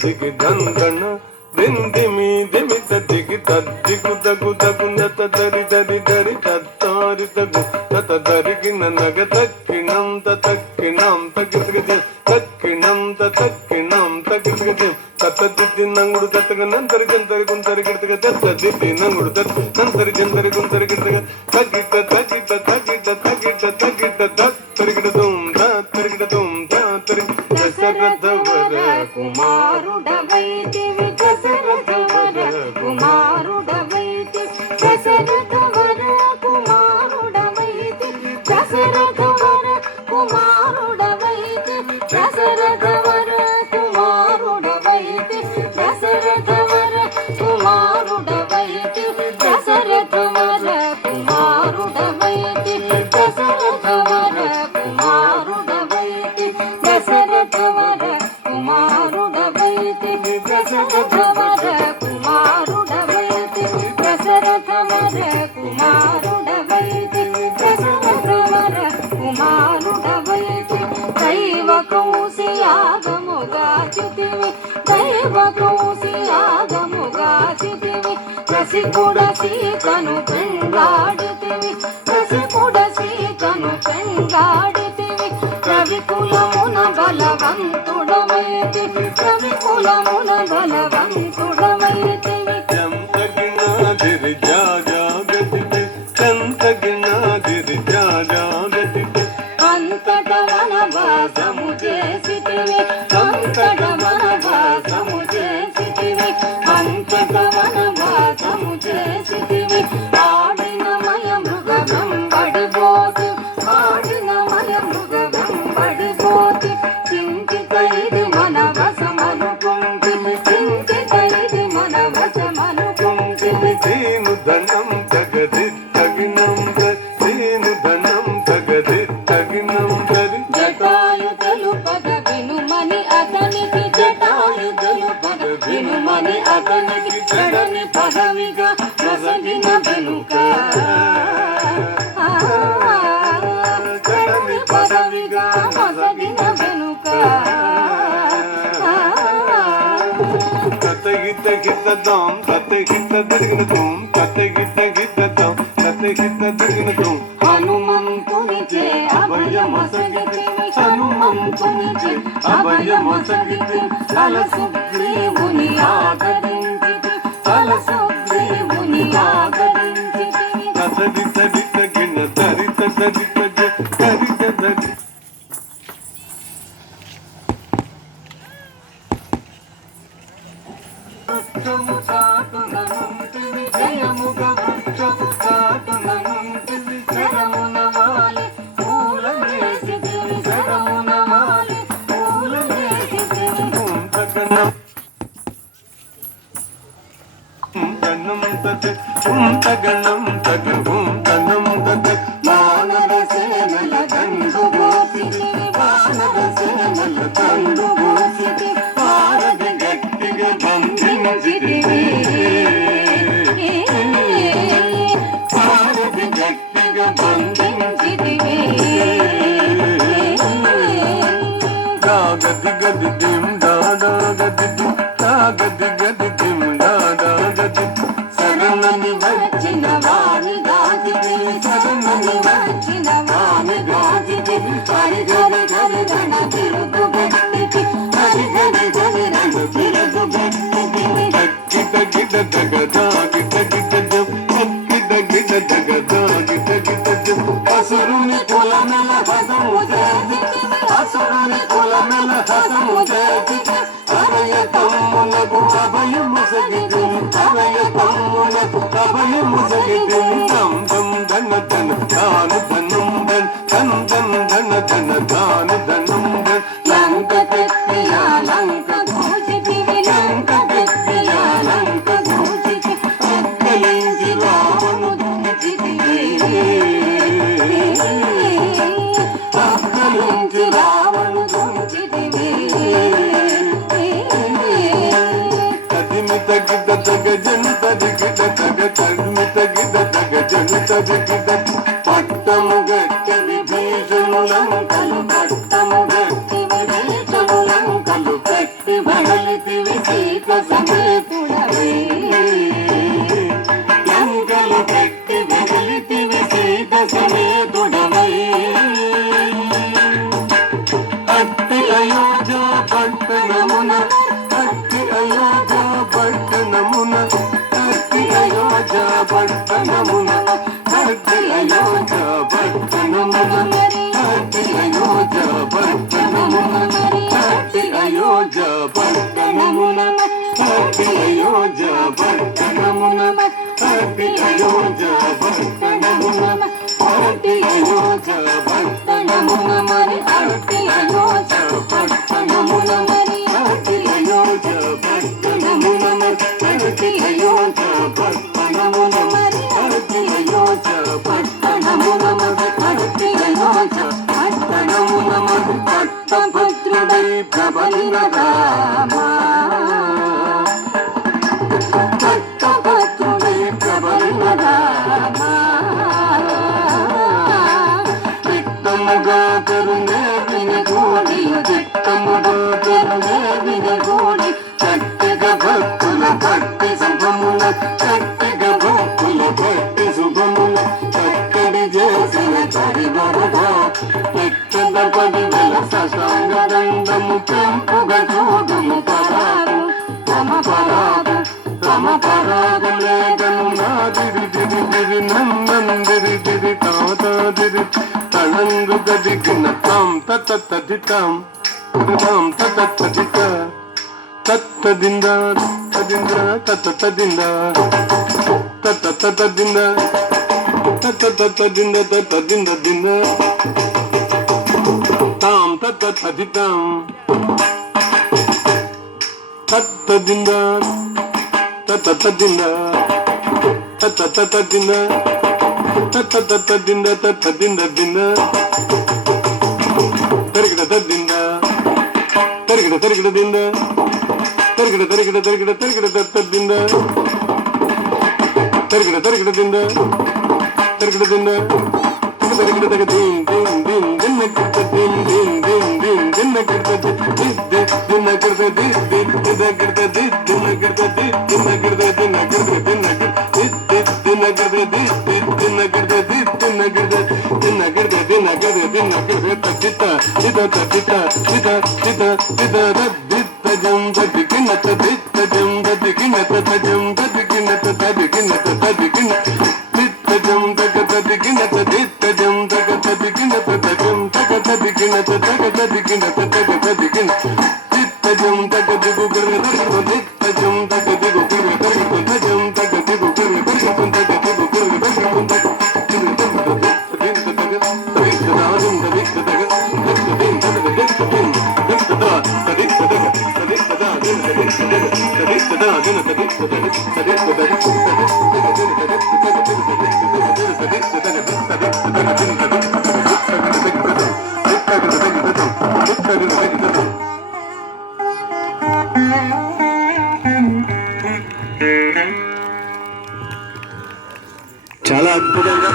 దిగి దందన దిందిమి దిమిత దిగి తద్దిగు దగు దగునత దరి దరి దరి తత్తారి తగు తత దరిగిన నగ తక్కిణం తక్కిణం తగ్గిదిగి తక్కిణం తక్కిణం తగ్గిదిగి తత దిద్ది నంగుడు తత్తగ నంతరి జంతరి గుంతరి గిడతగ తత్త దిద్ది నంగుడు తత్త నంతరి జంతరి గుంతరి గిడతగ తగ్గిట తగ్గిట తగ్గిట తగ్గిట తగ్గిట తరిగిడదుం తరిగిడదుం తరి దశరథవర కుమారుడవైతివి దశరథవర కుమారుడవైతి దశరథవర కుమారుడవైతి దశరథవర కుమారుడవైతి దశరథవర కుమారుడవైతి దశరథవర కుమారుడవైతి దశరథవర కుమారుడవైతి దశరథవర కుమారుడవైతి దశరథవర కుమారుడవైతి దశరథవర కుమారుడవైతి దశరథవర కుమారుడవైతి దశరథవర కుమారుడవైతి దైవ కౌశయాగముగాచితివి దైవ కౌశయాగముగాచితివి రసికుడ సీతను పెంగాడితివి రసికుడ సీతను పెంగాడితివి రవికులమున బలవంతుడమైతివి రవికులమున బలవంతుడమైతివి చంతగినాదిరి జాజాగతివి చంతగినాదిరి జాజాగతివి అంతట వనవాసము చేసితివి అంతట వనవాసము చేసితివి అంతట వనవాసము చేసితివి ఆడిన మయ మృగ వెంబడిపోతి ఆడిన మయ మృగ వెంబడిపోతి చింతితైది మన వశమనుకుంటివి చింతితైది మన వశమనుకుంటివి దీను ధనం జగది తగినం దీను ధనం జగది తగినం దరి జటాయుధలు పద వినుమని అతనికి జటాయుధలు పద వినుమని అతనికి చెడని పదవిగా నొసగిన వెనుక చెడని పదవిగా నొసగిన వెనుక తతగిత గితదం తతగిత దరిగినదం తతగిత గితదం తతగిత దరిగినదం హనుమంతునిచే అభయమొసగితివి హనుమంతునిచే అభయమొసగితివి తల సుగ్రీవుని ఆదరించితి తల సుగ్రీవుని ఆదరించితి తతది తది తగిన దరి తది తది దరి తది వృక్షము చాటుననుంటివి జయముగ వృక్షము చాటుననుంటివి శరమున వాలి పూల వేసితివి శరమున వాలి పూల వేసితివి తగణం తది తగణం తది తగణం తది వానర సేనల దండు గోసితివి వానర సేనల దండు గోసితివి పారది గట్టిగా బంధించితివి పారది గట్టిగా బంధించితివి గది గది దిం దాదా గది దిం గది గది దిం దాదా గది శరణని వచ్చిన వాణి గాజితివి శరణని వచ్చిన వాణి గాజితివి హరి గరి గరి గణ తిరుగు గట్టికి హరి గరి గరి గణ తిరుగు గట్టికి గిట గిట జగదా గిట గిట గిట గిట జగదా గిట గిట అసురుని కులమెల హతము చేసితివి అసురుని కులమెల హతము చేసితివి అనయ తమ్మునకు అభయము సగితివి అనయ తమ్మునకు అభయము సగితివి ధం ధం ధన ధన ధాను ధనం ధన్ ధన్ ధన్ ధన ధన ధాను ధనం ధన్ లంక తెత్తియా లంక దూచితివి లంక తెత్తియా లంక దూచితి ఎక్కలించి రామును దూచితివి అక్కలించి రామును పట్టము గట్టి విభీషణులంకలు పట్టము గట్టి విభీషణులంకలు పెట్టి బయలితివి సీత సమేతుడవే లంకలు పెట్టి బయలితివి సీత సమేతుడవై అట్టి అయోధ్య పట్టణమున అట్టి అయోధ్య పట్టణమున అట్టి అయోధ్య పట్టణమున అట్టి అయోధ్య పట్టణమున అట్టి అయోధ్య పట్టణమున అట్టి అయోధ్య పట్టణమున అట్టి అయోధ్య పట్టణమున అట్టి అయోధ్య పట్టణమున అట్టి అయోధ్య పట్టణమున మరి అట్టి అయోధ్య పట్టణమున మరి అట్టి అయోధ్య పట్టణమున అట్టి అయోధ్య పట్టణమున మరి అట్టి అయోధ్య పట్టణమున అట్టి అయోధ్య పట్టణమున పట్టభద్రుడై ప్రబలిన రామా పట్టభద్రుడై ప్రబలిన రామా చిత్తముగా కరుణే వినగూడి చిత్తముగా కరుణే వినగూడి చక్కగా భక్తుల భక్తి శుభముల చక్కగా భక్తుల భక్తి శుభముల చక్కడి చేసిన పరివరగా ఎక్కడ పదివేల శశాంగదండము పెంపుగా చూడము పరారు తమ పరారు తమ పరారు లేదను నాదిరి దిరి దిరి నందిరి దిరి తాదిరి తలంగు గదిగిన తాం తదితాం తాం తదిత తత్తదింద తదింద తదింద తదింద తదింద తదింద దింద తాం తదితాం తత్తదింద తదింద తదింద తదింద తదింద దింద తరిగిడ తదింద తరిగిడ తరిగిడ దింద తరిగిడ తరిగిడ తరిగిడ తరిగిడ తదింద తరిగిడ తరిగిడ దింద తరిగిడ దింద తరిగిడ తగ దీం దీం దీం దిన్న కిర్త దీం దీం దీం దీం దిన్న కిర్త దిన్న కిర్త ది దిన్న కిర్త ది దిన్న కిర్త ది దిన్న కిర్త దిన్న కిర్త దిన్న కిర్త దిన్న కిర్త ది దిన్న కిర్త ది దిన్న కిర్త దిన్న కిర్త దిన్న కిర్త దిన్న కిర్త తదిత ఇద తదిత ఇద ఇద ఇద రద్దిత జం తదికిన తదిత జం తదికిన తజం తదికిన తదికిన తదికిన తిత్తజం తగ తదికిన తదిత్తజం తగ తదికిన తజం తగ తదికిన తగ తదికిన తగ తదికిన తిత్తజం తగ దిగు గర్గ తగ తిత్తజం తగ దిగు గర్గ తగ తజం తగ దిగు గర్గ తగ తగ దిగు గర్గ తగ చాలా అద్భుతంగా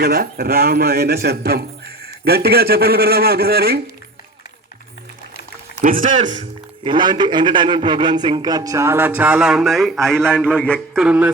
కదా రామాయణ శబ్దం. గట్టిగా చెప్పండి పెడదామా ఒకసారి. విజిటర్స్, ఇలాంటి ఎంటర్టైన్మెంట్ ప్రోగ్రామ్స్ ఇంకా చాలా చాలా ఉన్నాయి. ఐలాండ్ లో ఎక్కడున్న